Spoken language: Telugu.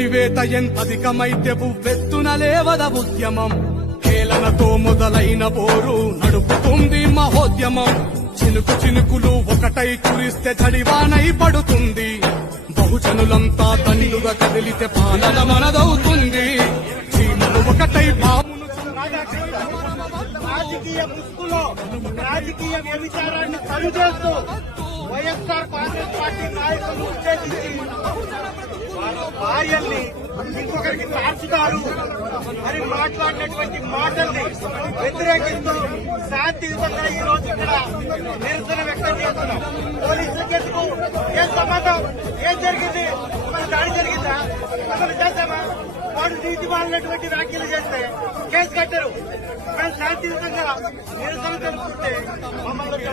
అణచివేత ఎంతధికమైతే ఉవ్వెత్తున లేవద ఉద్యమం. హేళనతో మొదలైన పోరు నడుపుతుంది మహోద్యమం. చినుకు చినుకులు ఒకటై కురిస్తే చడివానై పడుతుంది. బహుజనులంతా దండుగా కదిలితే పాలన మనదవుతుంది. చీమలు ఒకటై బాబును రాజకీయ ముసుగులో రాజకీయ వ్యభిచారాన్ని కలుగేస్తూ వైఎస్ఆర్ కాంగ్రెస్ పార్టీ నాయకులను ఉద్దేశించి వాళ్ళ భార్యల్ని ఇంకొకరికి మార్చుతారు అని మాట్లాడినటువంటి మాటల్ని వ్యతిరేకిస్తూ శాంతియుతంగా ఈ రోజు ఇక్కడ నిరసన వ్యక్తం చేస్తున్నాం. పోలీసుల కేసుకు ఏం సంబంధం? ఏం జరిగింది? మన దాడి జరిగిందా? అసలు చేశామా? వాడు నీతి మాలినటువంటి వ్యాఖ్యలు చేస్తే కేసు కట్టరు. మనం శాంతియుతంగా నిరసన తెలుపుతుంటే మమ్మల్ని